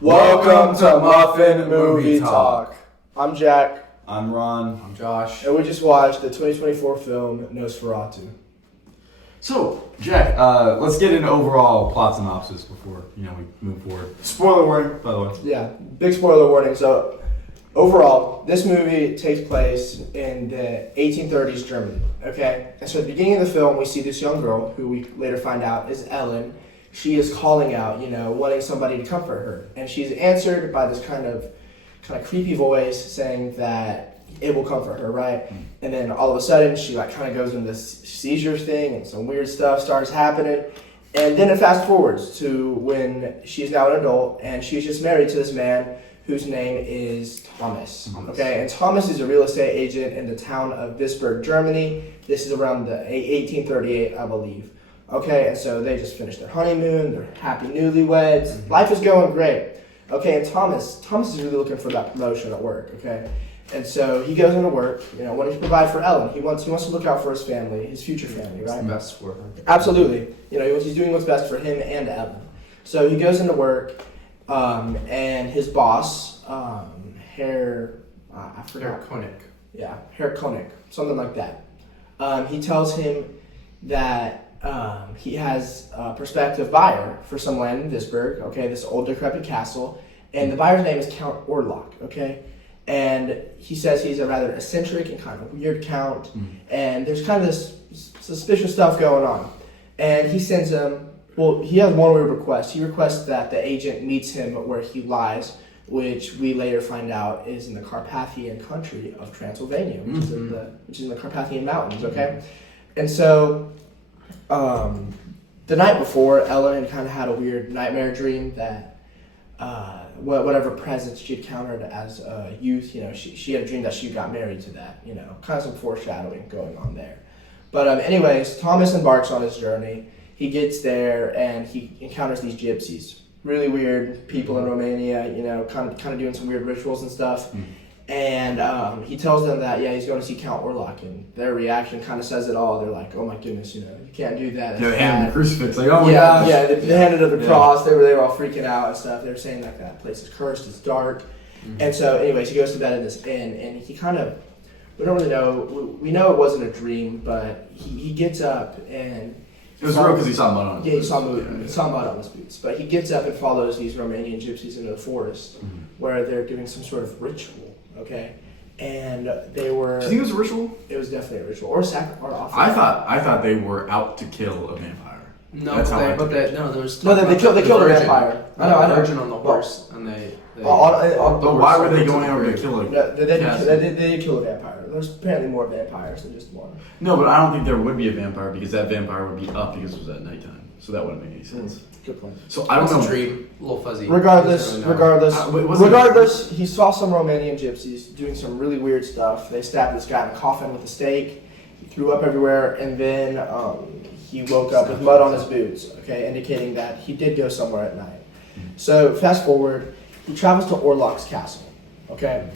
Welcome to Muffin Movie Talk. I'm Jack. I'm Ron. I'm Josh. And we just watched the 2024 film Nosferatu. So, Jack, let's get into overall plot synopsis before we move forward. Spoiler warning, by the way. Yeah, big spoiler warning. So, overall, this movie takes place in the 1830s Germany. Okay, and so at the beginning of the film, we see this young girl who we later find out is Ellen. She is calling out, wanting somebody to comfort her, and she's answered by this kind of creepy voice saying that it will comfort her, right? And then all of a sudden, she kind of goes into this seizure thing, and some weird stuff starts happening. And then it fast forwards to when she's now an adult, and she's just married to this man whose name is Thomas. Okay, and Thomas is a real estate agent in the town of Bisburg, Germany. This is around the 1838, I believe. Okay, and so they just finished their honeymoon. They're happy newlyweds. Mm-hmm. Life is going great. Okay, and Thomas is really looking for that promotion at work. Okay, and so he goes into work. Wanting to provide for Ellen. He wants to look out for his family, his future family, right? What's best for her. Absolutely. He's doing what's best for him and Ellen. So he goes into work, and his boss, Herr Koenig. Yeah, Herr Koenig, something like that. He tells him that he has a prospective buyer for some land in Visburg, okay, this old decrepit castle, and the buyer's name is Count Orlok, okay, and he says he's a rather eccentric and kind of weird count, and there's kind of this suspicious stuff going on, and he sends him, he has one weird request. He requests that the agent meets him where he lies, which we later find out is in the Carpathian country of Transylvania, which is in the Carpathian Mountains, okay, and so the night before, Ellen kind of had a weird nightmare dream that whatever presence she encountered as a youth, she had a dream that she got married to that, kind of some foreshadowing going on there. But anyways, Thomas embarks on his journey. He gets there and he encounters these gypsies, really weird people in Romania, kind of doing some weird rituals and stuff. And he tells them that, he's going to see Count Orlok, and their reaction kind of says it all. They're like, oh my goodness, you can't do that. They handed the crucifix, like, oh my gosh. Yeah, they handed her the cross. They were all freaking out and stuff. They were saying that place is cursed, it's dark. And so anyways, he goes to bed in this inn, and he kind of, we don't really know, we know it wasn't a dream, but he gets up and... It was real because he saw mud on his boots. Yeah, he saw mud on his boots. But he gets up and follows these Romanian gypsies into the forest where they're doing some sort of ritual. Okay, and they were. Do you think it was a ritual? It was definitely a ritual or offering. I thought they were out to kill a vampire. No, That's how they killed a vampire. I know. Virgin on the horse, and they but why were they going over to kill a? They did kill a vampire. There's apparently more vampires than just one. No, but I don't think there would be a vampire because that vampire would be up because it was at nighttime. So that wouldn't make any sense. Good point. So I don't know. Dream, a little fuzzy. Regardless, he saw some Romanian gypsies doing some really weird stuff. They stabbed this guy in the coffin with a stake. He threw up everywhere, and then he woke up with mud on his boots. Okay, indicating that he did go somewhere at night. So fast forward, he travels to Orlok's castle. Okay,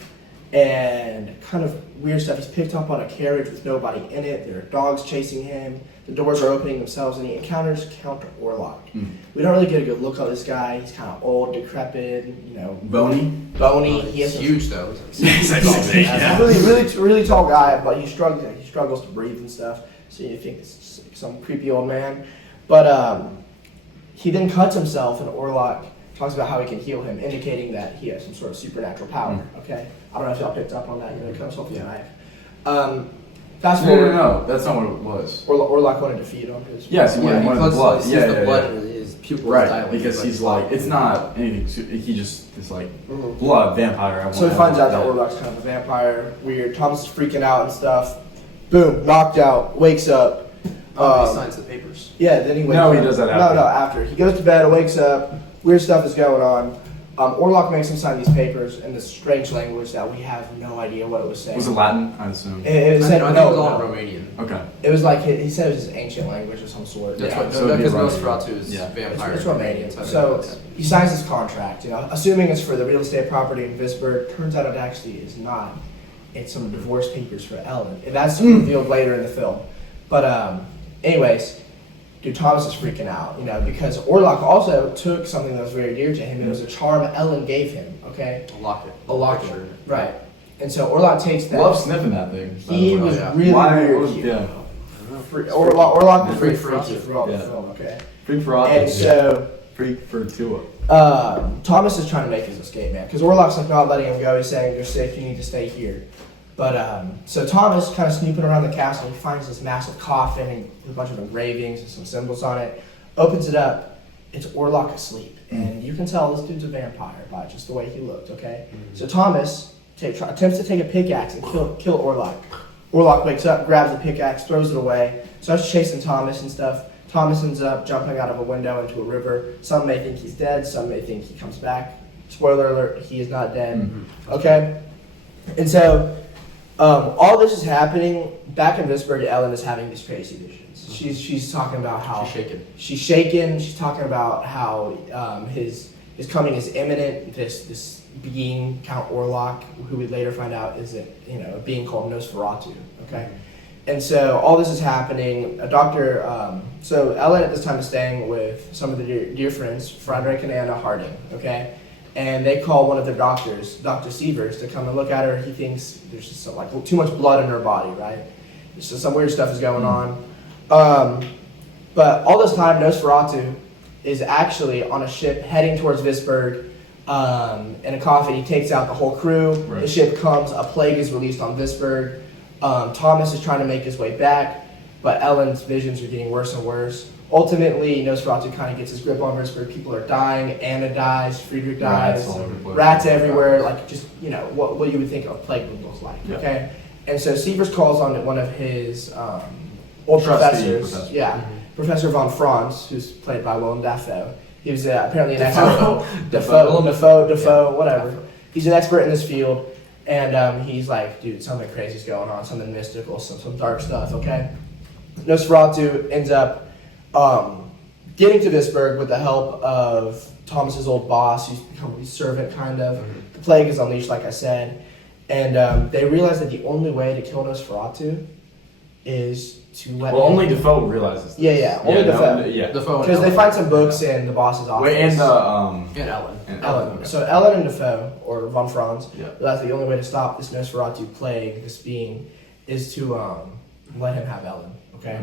and kind of weird stuff. He's picked up on a carriage with nobody in it. There are dogs chasing him. The doors are opening themselves, and he encounters Count Orlok. We don't really get a good look at this guy. He's kind of old, decrepit, bony. He's huge though. Really tall guy, but he struggles to breathe and stuff. So you think it's some creepy old man. But he then cuts himself, and Orlok talks about how he can heal him, indicating that he has some sort of supernatural power. Okay, I don't know if y'all picked up on that. He cut himself with a knife. Fast forward. No, that's not what it was. Orlok wanted to feed on his. Yes, he wanted the blood. The blood in his pupils. Right, because he's like, it's not anything. He just is like blood vampire. So he finds out that Orlok's kind of a vampire. Weird. Thomas is freaking out and stuff. Boom, knocked out. Wakes up. He signs the papers. Yeah, then he wakes up. No, he does that after. No, after. He goes to bed, wakes up. Weird stuff is going on. Orlok makes him sign these papers in this strange language that we have no idea what it was saying. Was it Latin? I assume. It was it was all Romanian. Okay. It was like he said it was his ancient language of some sort. That's so because Nosferatu is vampire. It's Romanian. So he signs this contract, assuming it's for the real estate property in Visburg. Turns out it actually is not. It's some divorce papers for Ellen. And that's revealed later in the film. But anyways, dude, Thomas is freaking out, you know, because Orlok also took something that was very dear to him. It was a charm Ellen gave him, okay? A locket. A locket, right. And so Orlok takes that. Love sniffing that thing. He was really weird. Yeah. Orlok was Freak freak for for us. all the Yeah. film, okay? Freak for And Oz. so Freak for Tua. Thomas is trying to make his escape, man, because Orlok's like not letting him go. He's saying, "You're safe. You need to stay here." But so Thomas, kind of snooping around the castle, he finds this massive coffin and a bunch of engravings and some symbols on it. Opens it up. It's Orlok asleep, and you can tell this dude's a vampire by just the way he looked. Okay, so Thomas attempts to take a pickaxe and kill Orlok. Orlok wakes up, grabs the pickaxe, throws it away, starts chasing Thomas and stuff. Thomas ends up jumping out of a window into a river. Some may think he's dead, some may think he comes back. Spoiler alert, he is not dead. Okay? And so, all this is happening. Back in Visburg, Ellen is having these crazy visions. She's talking about how... She's shaken. She's talking about how his coming is imminent. This being, Count Orlok, who we later find out is a being called Nosferatu. Okay? And so all this is happening. So Ellen at this time is staying with some of the dear friends, Frederick and Anna Harding, okay? And they call one of their doctors, Dr. Sievers, to come and look at her. He thinks there's just too much blood in her body, right? So some weird stuff is going on. But all this time, Nosferatu is actually on a ship heading towards Visburg in a coffin. He takes out the whole crew. Right. The ship comes. A plague is released on Visburg. Thomas is trying to make his way back, but Ellen's visions are getting worse and worse. Ultimately, Nosferatu kind of gets his grip on Visburg. People are dying. Anna dies. Friedrich dies. Rats everywhere. Like just what you would think a plague would look like. Yeah. Okay, and so Sievers calls on one of his old professors. Yeah, Professor von Franz, who's played by Willem Dafoe. He was apparently an expert. Dafoe, whatever. He's an expert in this field. And he's like, dude, something crazy's going on, something mystical, some dark stuff, okay? Nosferatu ends up getting to Visburg with the help of Thomas's old boss, who's become his servant, kind of. The plague is unleashed, like I said. And they realize that the only way to kill Nosferatu is to let only Defoe realizes this. Yeah, only Defoe. Defoe Because they find some books in the boss's office. Wait, and Ellen. Ellen. So Ellen and Defoe, or von Franz, Yeah. that's the only way to stop this Nosferatu plague, this being, is to let him have Ellen, okay?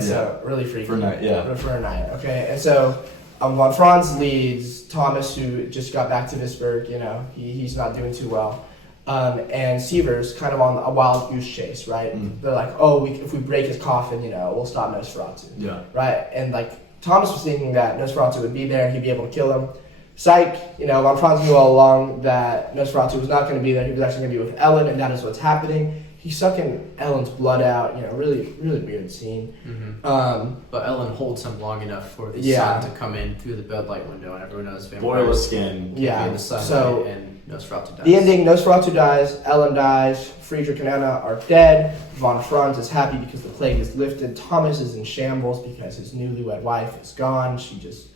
So, really freaky. For a night, yeah. For a night, okay? And so, von Franz leads Thomas, who just got back to Visburg, he's not doing too well. And Sievers kind of on a wild goose chase, right? They're like, if we break his coffin, we'll stop Nosferatu. Yeah. Right? And Thomas was thinking that Nosferatu would be there and he'd be able to kill him. Psych, von Franz knew all along that Nosferatu was not going to be there. He was actually going to be with Ellen, and that is what's happening. He's sucking Ellen's blood out. Really, really weird scene. But Ellen holds him long enough for the sun to come in through the bedlight window, and everyone knows vampires. Boil skin. Yeah. In the sunlight, and Nosferatu dies. The ending: Nosferatu dies, Ellen dies, Friedrich and Anna are dead. Von Franz is happy because the plague is lifted. Thomas is in shambles because his newlywed wife is gone. She just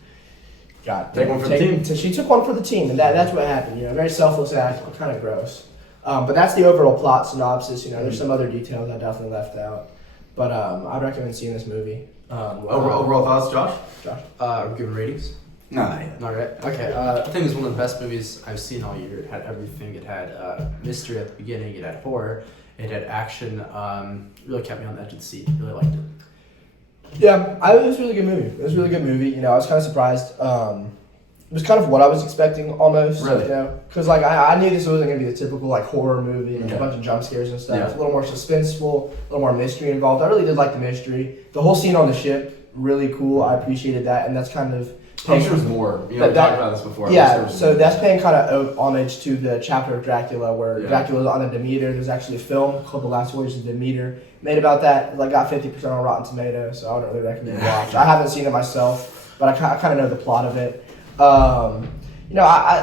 got Take one for the team. She took one for the team, and that's what happened. Very selfless act, kind of gross. But that's the overall plot synopsis. There's some other details I definitely left out, but I'd recommend seeing this movie. Overall thoughts, Josh? Are we giving ratings? No, not yet. Not yet. Okay. I think it was one of the best movies I've seen all year. It had everything. It had mystery at the beginning. It had horror. It had action. Really kept me on the edge of the seat. Really liked it. Yeah, it was a really good movie. It was a really good movie. I was kind of surprised. It was kind of what I was expecting almost. Really? Because I knew this wasn't going to be the typical horror movie and Okay. a bunch of jump scares and stuff. Yeah. A little more suspenseful, a little more mystery involved. I really did like the mystery. The whole scene on the ship, really cool. I appreciated that, and that's kind of. I'm sure there's more. We talked about this before. Yeah, so that's paying kind of homage to the chapter of Dracula where Yeah. Dracula's on a Demeter. There's actually a film called The Last Voyage of Demeter made about that. Got 50% on Rotten Tomatoes, so I would really recommend you watch. I haven't seen it myself, but I kind of know the plot of it.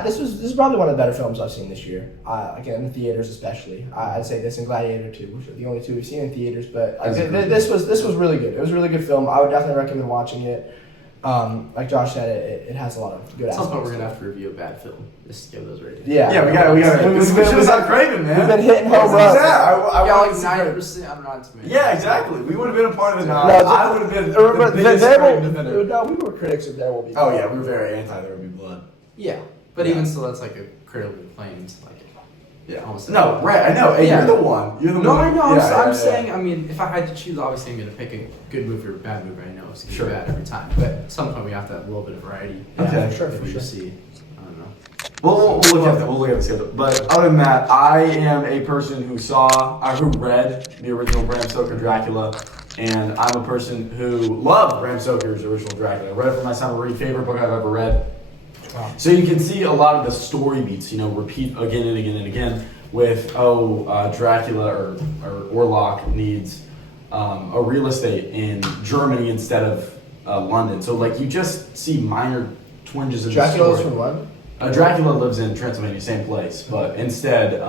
This is probably one of the better films I've seen this year. Again, in the theaters especially. I'd say this and Gladiator 2, which are the only two we've seen in theaters. But this was really good. It was a really good film. I would definitely recommend watching it. like Josh said, it has a lot of good At some aspects. point, we're gonna have to review a bad film just to give those ratings. Yeah, Yeah, we got. We should have said Craven, man. We've been hitting home That's runs. I Yeah, wanted like to say 90% on Rotten Tomatoes. Yeah, exactly. We would have been a part of the nod. No, I would have been Remember, the biggest Craven defender. no, we were critics of There Will Be Oh Blood. yeah, we were very anti There Will Be Blood. Yeah, but Yeah. even still, that's like a critically acclaimed, like Yeah. almost. No, right. I know. Hey, Yeah. you're the one. You're the No, one. I know. Yeah, I'm yeah, saying. yeah. I mean, if I had to choose, obviously I'm gonna pick a good movie or a bad movie. I know it's gonna Sure. be bad every time, but at some point we have to have a little bit of variety. Yeah, Okay. for sure, Maybe for we sure. see. I don't know. We'll look at that. We'll look at the schedule. But other than that, I am a person who read the original Bram Stoker Dracula, and I'm a person who loved Bram Stoker's original Dracula. I read it for my summer read, favorite book I've ever read. Wow. So you can see a lot of the story beats, repeat again and again and again. With Dracula or Orlok needs a real estate in Germany instead of London. So like you just see minor twinges in Dracula's the story. from London? Dracula lives in Transylvania, same place, but instead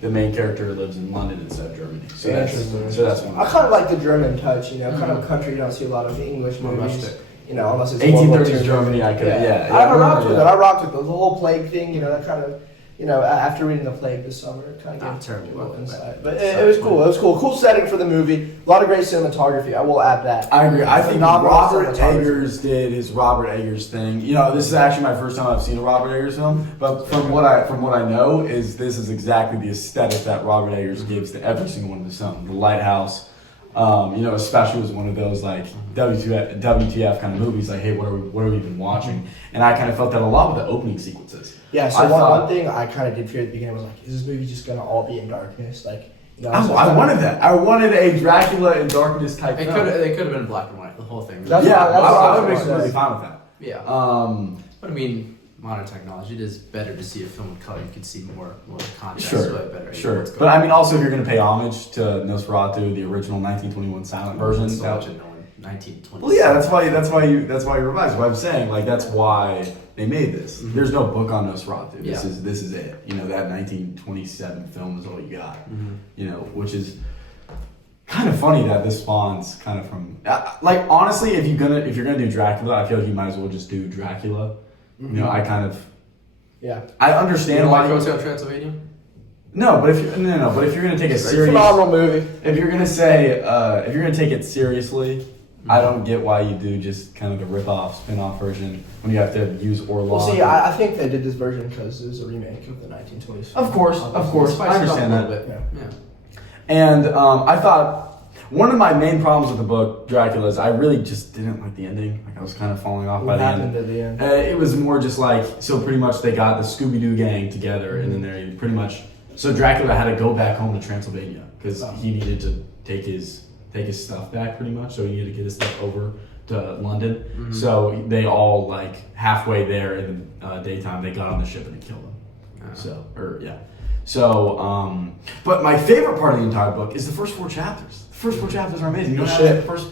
the main character lives in London instead of Germany. So that's one. I kind of like the German touch, kind of a country you don't see a lot of English More movies. rustic. Unless it's World War 1830s II. Germany. I could yeah. I rocked with it. I rocked with it. The whole plague thing. That kind of. After reading The Plague this summer, it kind of Not gave terribly a little well, insight. But it was cool. It was cool. Cool setting for the movie. A lot of great cinematography. I will add that. I agree. I think Phenomenal Robert cinematography. Eggers did his Robert Eggers thing. This is actually my first time I've seen a Robert Eggers film. But from what I know is this is exactly the aesthetic that Robert Eggers gives to every single one of his films. The Lighthouse, especially was one of those like WTF kind of movies. Like, hey, what are we even watching? And I kind of felt that a lot with the opening sequences. Yeah. So one thing I kind of did fear at the beginning was like, is this movie just gonna all be in darkness? Like, I wanted that. I wanted a Dracula in darkness type It film. could have been black and white. The whole thing. That's Yeah, what I I would be was completely saying. fine with that. Yeah. But I mean, modern technology, it is better to see a film in color. You can see more context. Sure, Better. sure. But I mean, also, if you're going to pay homage to Nosferatu, the original 1921 silent version, It's that- legend, 1920. well, yeah, that's why you revised. What I'm saying, like, that's why they made this. Mhm. There's no book on Nosferatu. This Yeah. is it. That 1927 film is all you got. Mm-hmm. Which is kind of funny that this spawns kind of from like honestly, if you're gonna do Dracula, I feel like you might as well just do Dracula. I kind of I understand why. Hotel Transylvania. No, but if you're gonna take a serious, Phenomenal movie. if you're gonna say if you're gonna take it seriously, I don't get why you do just kind of the rip-off, spin-off version when you have to use Orlok. Well, see, I think they did this version because it was a remake of the 1920s. Of course, I understand that. Yeah. And I thought one of my main problems with the book Dracula is I really just didn't like the ending. Like I was kind of falling off by What the happened end. at the end? It was more just like so pretty much they got the Scooby-Doo gang together and then they pretty much so Dracula had to go back home to Transylvania because he needed to take his stuff back pretty much. So he needed to get his stuff over to London. Mm-hmm. So they all like halfway there in the daytime they got on the ship and they killed him. But my favorite part of the entire book is the first 4 chapters. The first 4 chapters are amazing. You don't have Shit. the first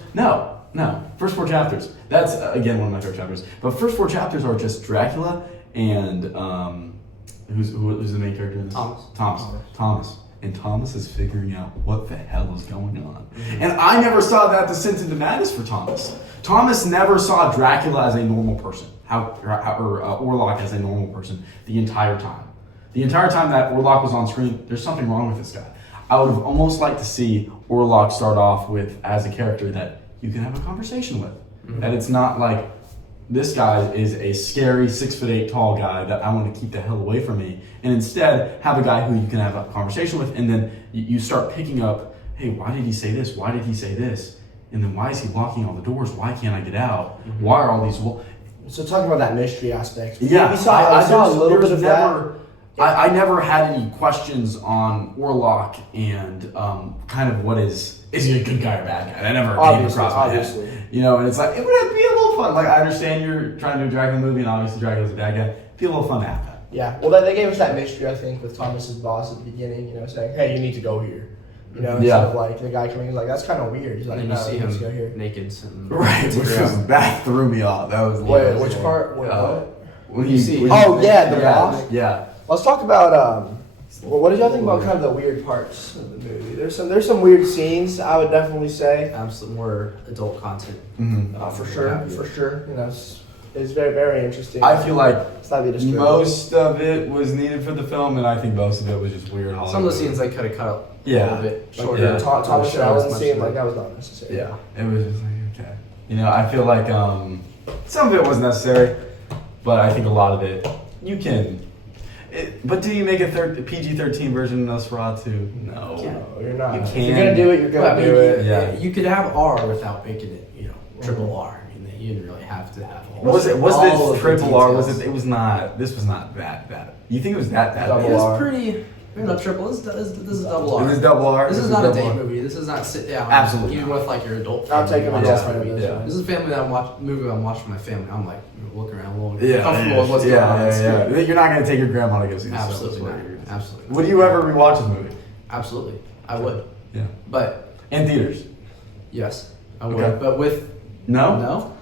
first 4 chapters. That's again one of my favorite chapters. But first 4 chapters are just Dracula and who's the main character in this? Thomas. And Thomas is figuring out what the hell is going on. Mm-hmm. And I never saw that descent into madness for Thomas. Thomas never saw Dracula as a normal person, or Orlok as a normal person the entire time. The entire time that Orlok was on screen, there's something wrong with this guy. I would have almost liked to see Orlok start off with as a character that you can have a conversation with. Mm-hmm. That it's not like this guy is a scary 6'8" tall guy that I want to keep the hell away from me, and instead have a guy who you can have a conversation with, and then you start picking up, hey, why did he say this? Why did he say this? And then why is he locking all the doors? Why can't I get out? Mm-hmm. Why are all these? So talking about that mystery aspect. Yeah, we saw a little bit of that. I never had any questions on Orlok and kind of what is he a good guy or bad guy? That never came across my head. And it's like, it would be a little fun. Like, I understand you're trying to do a Dracula movie and obviously Dracula's a bad guy. It'd be a little fun to have that. Yeah, well, they gave us that mystery, I think, with Thomas's boss at the beginning, saying, hey, you need to go here. Instead of like the guy coming in, like, that's kind of weird. He's like, And no, you see you need to go him here. naked. And Right, that threw me off. That was Wait, which part? Wait, what? When you see- Oh, yeah, the boss? Yeah. Let's talk about Well, what did y'all think about kind of the weird parts of the movie? There's some weird scenes. I would definitely say. Absolutely more adult content. For sure. You know, it's very very interesting. I feel like Slightly disturbing. most of it was needed for the film, and I think most of it was just weird Hollywood. Some of the scenes I could have cut a Yeah. little bit Like shorter. yeah. the Thomas Not as Allen much scene, of like it. that was not necessary. Yeah, it was just like, okay. You know, I feel like some of it was necessary, but I think a lot of it, you can. But do you make a PG-13 version of Nosferatu? No. No, you're not. You If can. you're gonna do it, you're Well, I gonna mean, do it. Yeah. You could have R without making it, triple R. I mean, you didn't really have to have all. Was all it of the triple R? Was details. it? It was not. This was not that bad. You think it was that bad? Double It was R. pretty. Maybe not triple. This is double R. Is this double R? This is it not a double date R? movie. This is not sit down. Absolutely Even not. with like your adult. I'm family, taking you my watch girlfriend this with movie. us. Yeah. This is a family that movie I'm watching with my family. I'm like looking around, a little Yeah, comfortable with what's yeah, going on. It's yeah, good. yeah. You're not gonna take your grandma to go see this. Absolutely not. That's what you're gonna Absolutely. do. Would you ever rewatch this movie? Absolutely, I would. Yeah. But In theaters? yes, I would. Okay. But with no.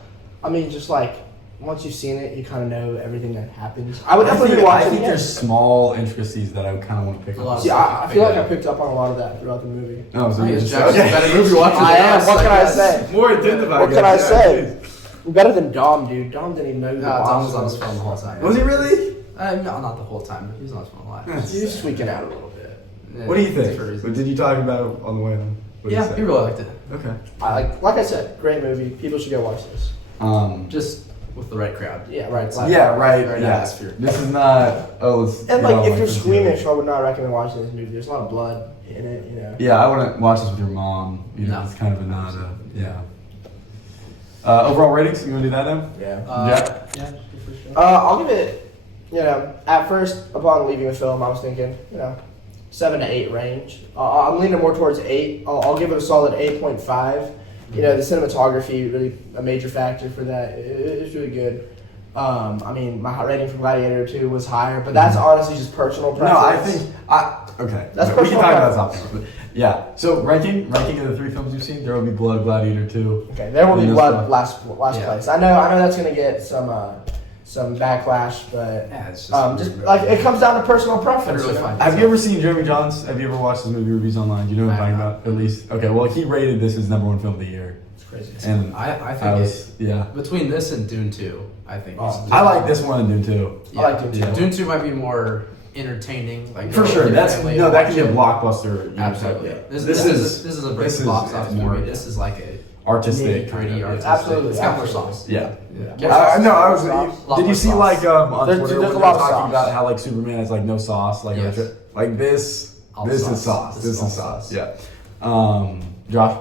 I mean, just like once you've seen it, you kind of know everything that happens. I would definitely watch I it think again. there's small intricacies that I kind of want to pick A lot up. of See, I feel like I Yeah. picked up on a lot of that throughout the movie. Oh, so I you guess just Jack's a better movie watcher I than am. us, What can I guess. say? more identified. What can I say? Better than Dom, dude. Dom didn't even know who the No, Tom boss was on his phone the whole time. Was he really? No, not the whole time. He was on his phone a lot. He was tweaking out a little bit. Yeah, What do you think? different reasons. Did you talk about it on the way home? What did Yeah, say? he really liked it. Okay. Like I said, great movie. People should go watch this. Just with the right crowd. Yeah, right. Yeah, right. Right Yeah. atmosphere. This is not. Oh, let's. And get like, all if my you're friends squeamish, together. I would not recommend watching this movie. There's a lot of blood in it, you know. Yeah, I wouldn't watch this with your mom. You know, No. it's kind of a nada. Yeah. Overall ratings? You want to do that now? Yeah. Yeah, for sure. I'll give it, at first, upon leaving the film, I was thinking, 7 to 8 range. I'm leaning more towards 8. I'll give it a solid 8.5. The cinematography, really a major factor for that. It's really good. I mean, my rating for Gladiator 2 was higher, but that's honestly just personal No, preference. I think okay. That's we can personal talk about preference. something. But yeah. So ranking of the 3 films you've seen, There Will Be Blood, Gladiator 2. Okay, There Will Be And this Blood, one. last Yeah. place. I know that's gonna get some backlash, but Yeah, it's just like it comes down to personal preference. Really you know? fun. Have you ever seen Jeremy Johns? Have you ever watched his movie reviews online? Do you know what I'm I talking have about? At least. Okay. Well, he rated this as #1 film of the year, It's crazy. and I think I was yeah. between this and Dune 2, I think. I like this one and Dune 2. Yeah. I like Dune 2. Yeah. Dune 2 might be more entertaining. Like For sure. your That's family that can be a watch blockbuster. it. Absolutely. Yeah. This This is a break this box is office more movie. This is like a artistic, gritty, kind of, artistic. Absolutely, It's got more absolutely. sauce. Yeah. Yeah. No, I was. Sauce. Lot Did you more see sauce. like on There's- Twitter there's when a they lot were of talking sauce. about how like Superman has like no sauce, like Yes. like this. All This sauce. is sauce. This This is all is sauce. sauce. Yeah. Josh.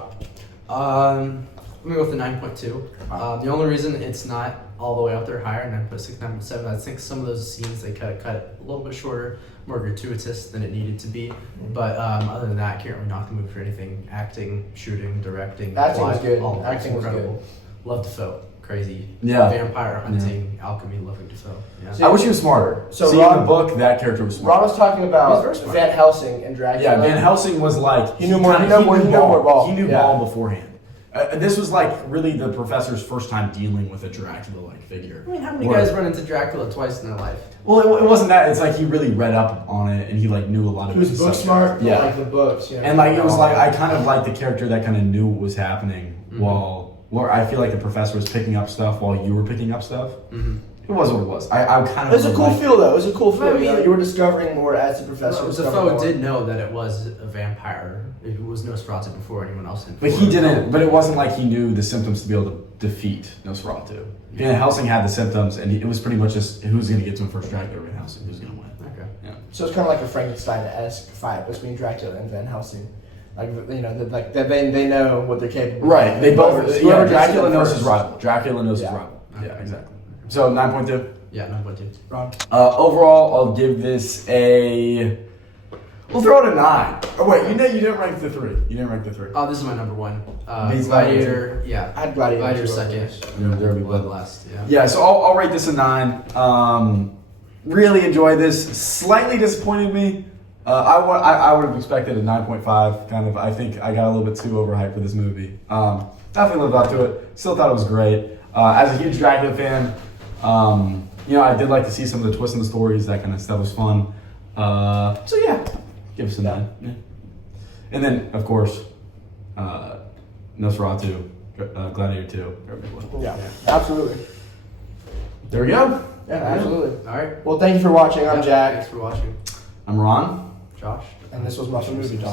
I'm gonna go with the 9.2. The only reason it's not all the way up there higher, 9.6, 9.7, I think some of those scenes they cut it a little bit shorter, more gratuitous than it needed to be. But other than that, I can't really knock the movie for anything. Acting, shooting, directing, Acting was plot, good. all Acting was incredible. Love Defoe, crazy. Yeah. Vampire hunting, alchemy, loving Defoe. Yeah. See, I wish he was smarter. So See, Ron- in the book, that character was smart. Ron was talking He's about very smart. Van Helsing and Dracula. Yeah, Van Helsing was like He knew more- kinda- he knew more ball. He knew Yeah. ball beforehand. This was like really the professor's first time dealing with a Dracula-like figure. I mean, how many Where- guys run into Dracula twice in their life? Well, it wasn't that. It's like he really read up on it and he like knew a lot of. He was the book subject. smart. Yeah. Like the books. And like it was like I kind of liked the character that kind of knew what was happening Mhm. while I feel like the professor was picking up stuff while you were picking up stuff. Mm-hmm. It was what it was. I kind of. It was a cool feel, though. It was a cool feel. I mean- You were discovering more as the professor. Well, discovered Defoe more. did know that it was a vampire. It was Nosferatu before anyone else did. But he didn't. But it wasn't like he knew the symptoms to be able to defeat Nosferatu. Van Helsing had the symptoms, and it was pretty much just who's going to get to him first. Dracula or Van Helsing? Who's going to win? Okay. Yeah. So it's kind of like a Frankenstein-esque fight between Dracula and Van Helsing. Like like they know what they're capable. Right. of. They both. Whoever Yeah. gets Dracula them knows first. his rival. Dracula knows his Yeah. rival. Yeah. Exactly. So 9.2. Yeah, 9.2. Ron. Overall, I'll give this a. We'll throw it a 9. Oh wait, you didn't rank the 3. You didn't rank the 3. Oh, this is my number one. These Gladiator. Yeah. I had Gladiator. Gladiator too, second. Yeah, there we go. Blood last. Yeah. Yeah, so I'll rate this a 9. Really enjoyed this. Slightly disappointed me. I would have expected a 9.5. Kind of. I think I got a little bit too overhyped for this movie. Definitely lived up to it. Still thought it was great. As a huge Dracula fan, I did like to see some of the twists in the stories. That kind of stuff was fun. So yeah, give us a 9. Yeah. And then of course, Nosferatu, Gladiator 2. They're a big one. Yeah, absolutely. There we go. Yeah, absolutely. All right. Well, thank you for watching. I'm Jack. Thanks for watching. I'm Ron. Josh. And this was Muffin Movie Talk.